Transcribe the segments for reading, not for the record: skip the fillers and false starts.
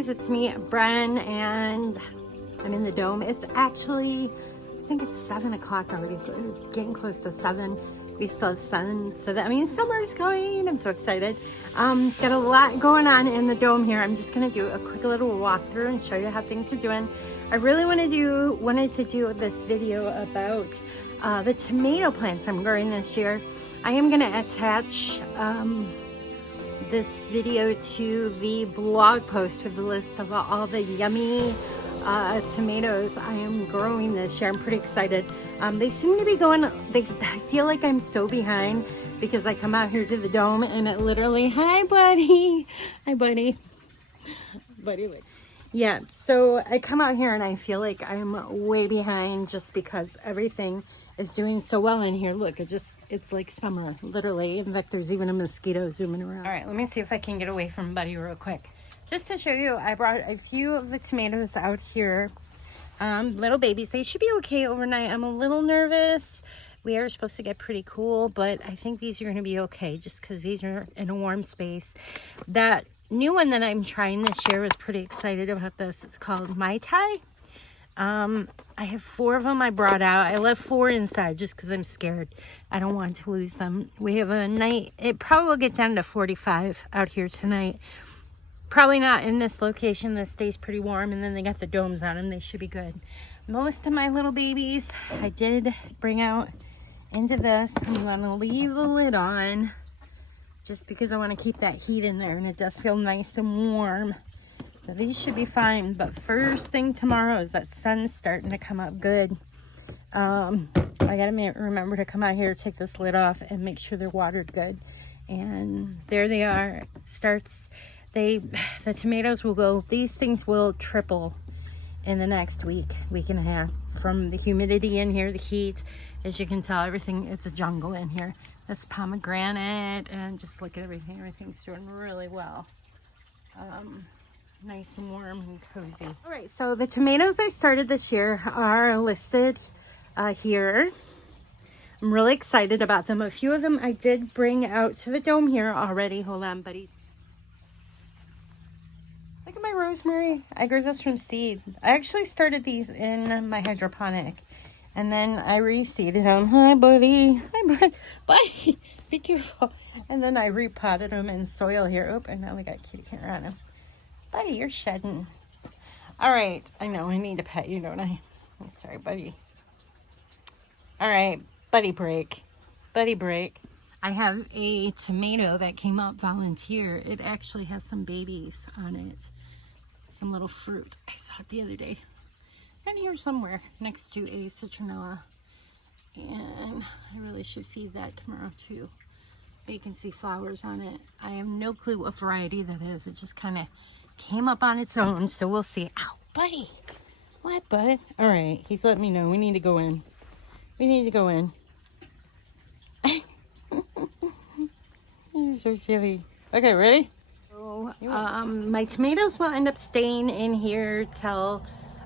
guys, it's me, Bren, and I'm in the dome. It's actually, I think it's 7 o'clock already, getting close to 7. We still have sun, so that means summer's coming. I'm so excited. Got a lot going on in the dome here. I'm just gonna do a quick little walkthrough and show you how things are doing. I really wanted to do this video about the tomato plants I'm growing this year. I am gonna attach this video to the blog post with a list of all the yummy tomatoes I am growing this year. I'm pretty excited. They seem to be going, I feel like I'm so behind because I come out here to the dome and it literally, hi buddy, hi buddy, buddy. Yeah, so I come out here and I feel like I'm way behind just because everything is doing so well in here. Look, it's like summer, literally. In fact, there's even a mosquito zooming around. All right, let me see if I can get away from Buddy real quick. Just to show you, I brought a few of the tomatoes out here. Little babies, they should be okay overnight. I'm a little nervous. We are supposed to get pretty cool, but I think these are gonna be okay just because these are in a warm space. That new one that I'm trying this year, was pretty excited about this. It's called Maitai. I have 4 of them I brought out. I left 4 inside just because I'm scared. I don't want to lose them. We have a night, it probably will get down to 45 out here tonight. Probably not in this location. This stays pretty warm, and then they got the domes on them. They should be good. Most of my little babies I did bring out into this. I'm going to leave the lid on just because I want to keep that heat in there, and it does feel nice and warm. So these should be fine, but first thing tomorrow is that sun's starting to come up good. I gotta remember to come out here, take this lid off, and make sure they're watered good. And there they are. The tomatoes will go, these things will triple in the next week and a half from the humidity in here, the heat. As you can tell, everything, it's a jungle in here. This pomegranate, and just look at everything. Everything's doing really well. Nice and warm and cozy. All right, so the tomatoes I started this year are listed here. I'm really excited about them. A few of them I did bring out to the dome here already. Hold on, buddies. Look at my rosemary. I grew this from seed. I actually started these in my hydroponic, and then I reseeded them. Hi, buddy. Hi, buddy. Be careful. And then I repotted them in soil here. Oh, and now we got kitty cat on them. Buddy, you're shedding. All right, I know I need to pet you, don't I? I'm sorry, buddy. All right, buddy break. Buddy break. I have a tomato that came up volunteer. It actually has some babies on it. Some little fruit. I saw it the other day. And here somewhere next to a citronella. And I really should feed that tomorrow too. But you can see flowers on it. I have no clue what variety that is. It just kind of came up on its own, so we'll see. Ow, buddy. What, bud? All right, he's letting me know. We need to go in. We need to go in. You're so silly. Okay, ready? So, my tomatoes will end up staying in here till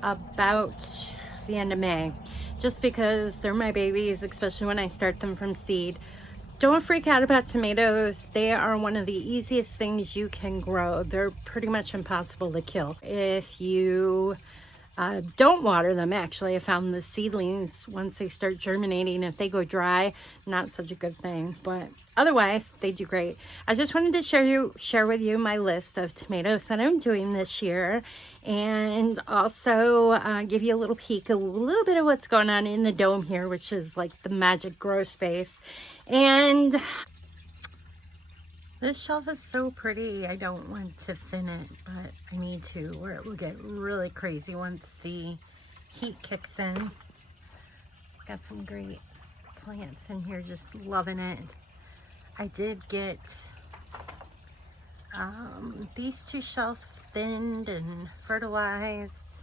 about the end of May, just because they're my babies, especially when I start them from seed. Don't freak out about tomatoes. They are one of the easiest things you can grow. They're pretty much impossible to kill. If you don't water them, actually, I found the seedlings, once they start germinating, if they go dry, not such a good thing. But otherwise, they do great. I just wanted to share with you my list of tomatoes that I'm doing this year, and also give you a little peek, a little bit of what's going on in the dome here, which is like the magic grow space. And this shelf is so pretty. I don't want to thin it, but I need to, or it will get really crazy once the heat kicks in. Got some great plants in here, just loving it. I did get these 2 shelves thinned and fertilized,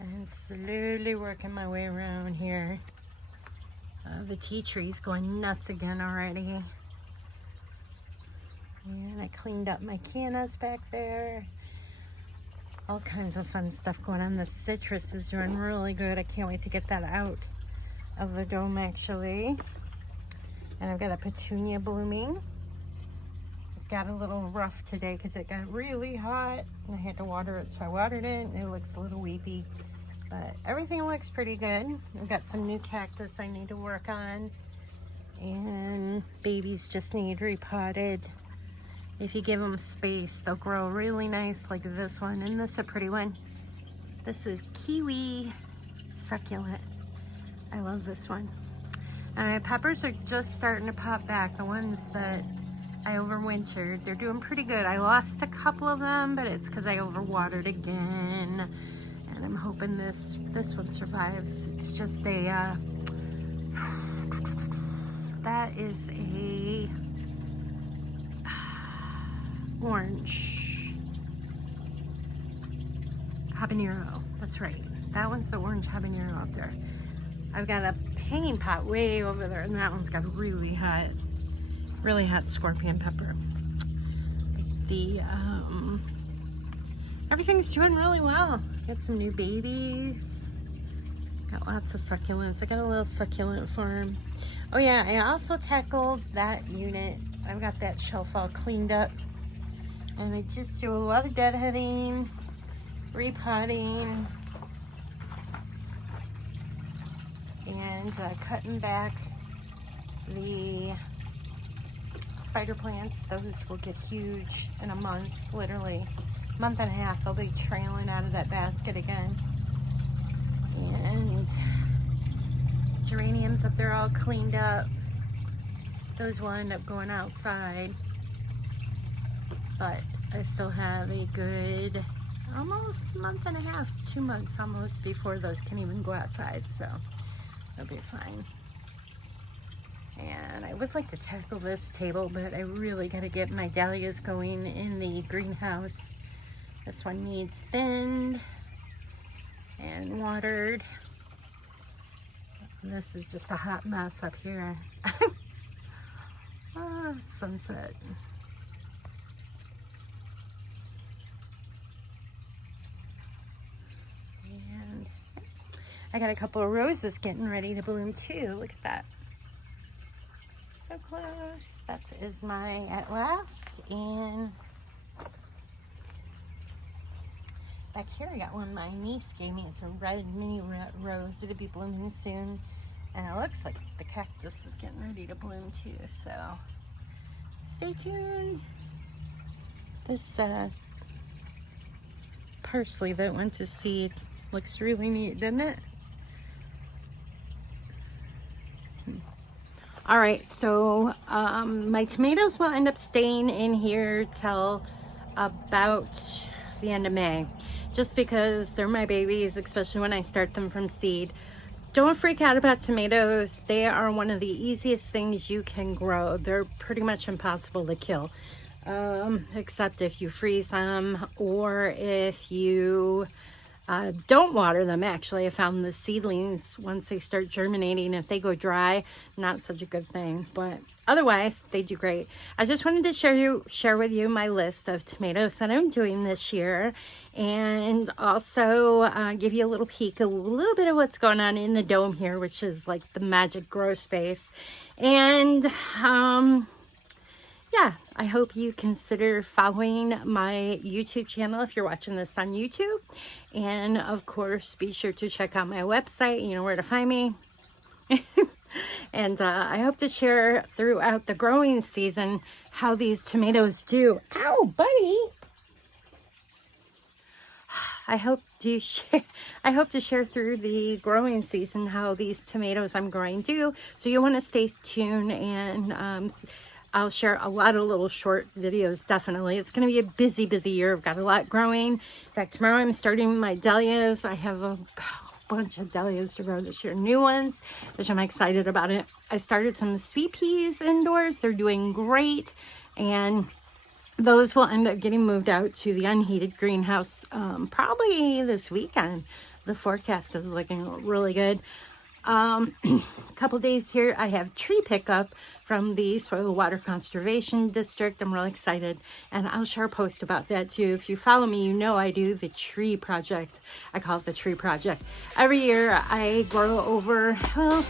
and slowly working my way around here. The tea tree's going nuts again already. And I cleaned up my cannas back there. All kinds of fun stuff going on. The citrus is doing really good. I can't wait to get that out of the dome, actually. And I've got a petunia blooming. got a little rough today because it got really hot and I had to water it, so I watered it and it looks a little weepy. But everything looks pretty good. I've got some new cactus I need to work on. And babies just need repotted. If you give them space, they'll grow really nice like this one. And this is a pretty one. This is kiwi succulent. I love this one. And my peppers are just starting to pop back. The ones that I overwintered, they're doing pretty good. I lost a couple of them, but it's because I overwatered again. And I'm hoping this one survives. It's just a, that is a orange habanero. That's right. That one's the orange habanero up there. I've got a hanging pot way over there, and that one's got really hot scorpion pepper. The everything's doing really well. Got some new babies. Got lots of succulents. I got a little succulent farm. Oh yeah, I also tackled that unit. I've got that shelf all cleaned up. And I just do a lot of deadheading, repotting, and cutting back the spider plants. Those will get huge in a month, literally. Month and a half, they'll be trailing out of that basket again. And geraniums up there all cleaned up. Those will end up going outside. But I still have a good almost month and a half, 2 months almost before those can even go outside, so they'll be fine. And I would like to tackle this table, but I really got to get my dahlias going in the greenhouse. This one needs thinned and watered. And this is just a hot mess up here. Sunset. And I got a couple of roses getting ready to bloom too. Look at that. So close. That is my At Last. And back here I got one my niece gave me. It's a red mini rose. It'll be blooming soon. And it looks like the cactus is getting ready to bloom too. So stay tuned. This parsley that went to seed looks really neat, doesn't it? All right, so my tomatoes will end up staying in here till about the end of May, just because they're my babies, especially when I start them from seed. Don't freak out about tomatoes. They are one of the easiest things you can grow. They're pretty much impossible to kill, except if you freeze them or if you don't water them. Actually, I found the seedlings, once they start germinating, if they go dry, not such a good thing, but otherwise they do great. I just wanted to share with you my list of tomatoes that I'm doing this year, and also give you a little peek, a little bit of what's going on in the dome here, which is like the magic grow space. And yeah, I hope you consider following my YouTube channel if you're watching this on YouTube. And of course, be sure to check out my website. You know where to find me. And I hope to share throughout the growing season how these tomatoes do. Ow, buddy! I hope to share through the growing season how these tomatoes I'm growing do. So you want to stay tuned, and I'll share a lot of little short videos, definitely. It's going to be a busy, busy year. I've got a lot growing. In fact, tomorrow I'm starting my dahlias. I have a bunch of dahlias to grow this year, new ones, which I'm excited about it. I started some sweet peas indoors. They're doing great, and those will end up getting moved out to the unheated greenhouse probably this weekend. The forecast is looking really good. A couple days here I have tree pickup from the Soil Water Conservation District. I'm really excited, and I'll share a post about that too. If you follow me, you know I do the tree project. I call it the tree project. Every year I grow over, well,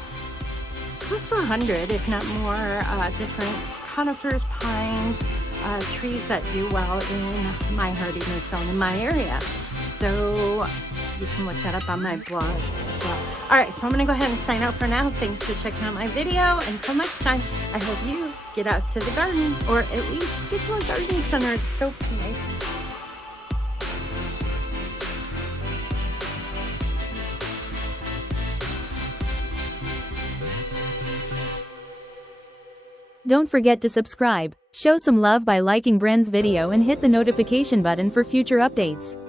close to 100, if not more, different conifers, pines, trees that do well in my hardiness zone in my area. So you can look that up on my blog as well. All right, so I'm gonna go ahead and sign out for now. Thanks for checking out my video. Until next time, I hope you get out to the garden, or at least get to a garden center. It's so nice. Don't forget to subscribe, show some love by liking Brand's video and hit the notification button for future updates.